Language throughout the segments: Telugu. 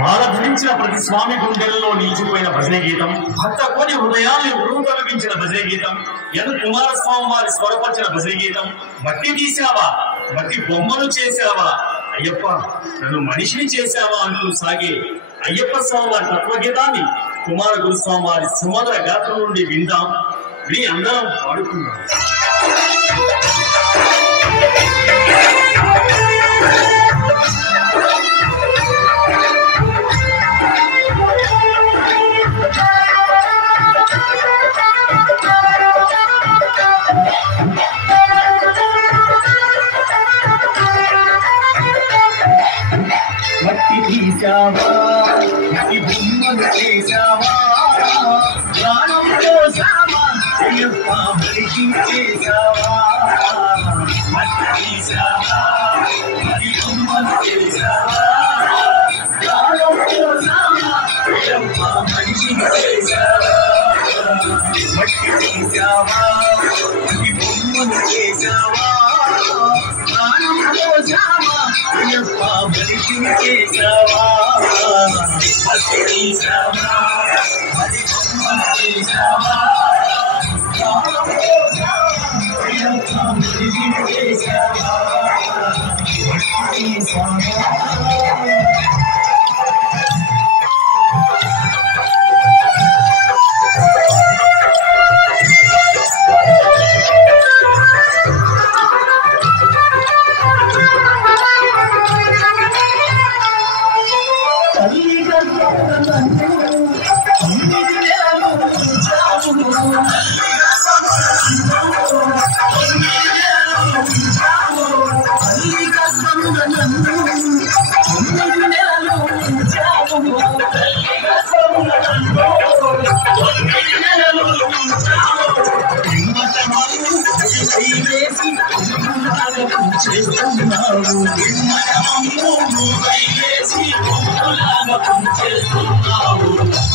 మాల ధరించిన ప్రతి స్వామి గుండెల్లో నిలిచిపోయిన భజన గీతం, భక్త కోని హృదయాన్ని ఉరుతలగించిన భజన గీతం, యను కుమారస్వామి వారి స్వరపరిచిన భజన గీతం. మట్టి తీసావా, మట్టి బొమ్మను చేశావా, అయ్యప్ప నన్ను మనిషిని చేశావా అంటూ సాగే అయ్యప్ప స్వామి వారి తత్వగీతాన్ని కుమార గురుస్వామి వారి సుమధుర గాత్రం నుండి విందాం, విని అందరం పాడుకుందాం. మట్టి తీసావా, మట్టి బొమ్మను చేసావా, ప్రాణం పోసావా, అయ్యప్ప మనిషి చేసావా. మట్టి తీసావా, మట్టి బొమ్మను చేసావా, ప్రాణం పోసావా, అయ్యప్ప మనిషి చేసావా. మట్టి తీసావా, మట్టి బొమ్మను చేసావా, ప్రాణం పోసావా, అయ్యప్ప మనిషిని చేసావా. మట్టి తీసావా, మట్టి బొమ్మను చేసావా, ప్రాణం పోసావా, అయ్యప్ప మనిషిని చేసావా. మట్టి తీసావా.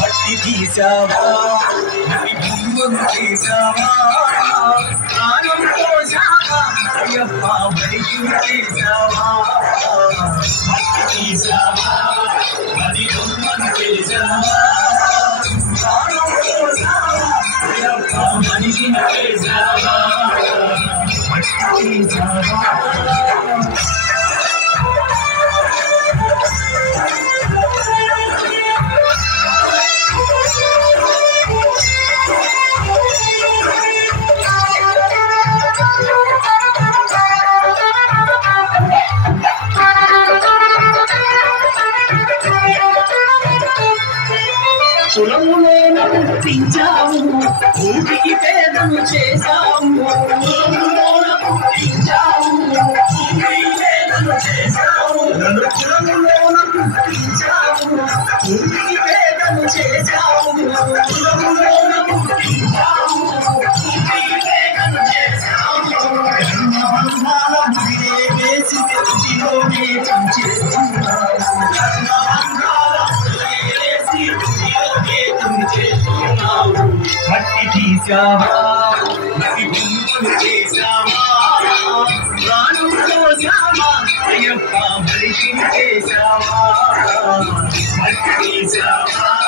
మట్టి తీసావా, మట్టి బొమ్మను చేసావా, ప్రాణం పోసావా, అయ్యప్ప మనిషిని చేసావా. మట్టి తీసావా, మట్టి బొమ్మను చేసావా, ప్రాణం పోసావా, అయ్యప్ప మనిషిని చేసావా. మట్టి తీసావా. కులములోన పుట్టించావు, ఊరికి పేదను చేశావు. కులములోన పుట్టించావు, ఊరికి పేదను చేశావు. నన్ను కులములోన పుట్టించావు, ఊరికి పేదను చేశావు. కులములోన పుట్టించావు, ఊరికి పేదను చేశావు. కర్మబంధాల ముడినే వేసి ఇంటిలోనే పనిచేస్తున్నావు. కర్మబంధాల ముడినే వేసి మట్టి తీసావా, మట్టి బొమ్మను చేసావా, ప్రాణం పోసావా, అయ్యప్ప మనిషిని చేసావా. మట్టి తీసావా.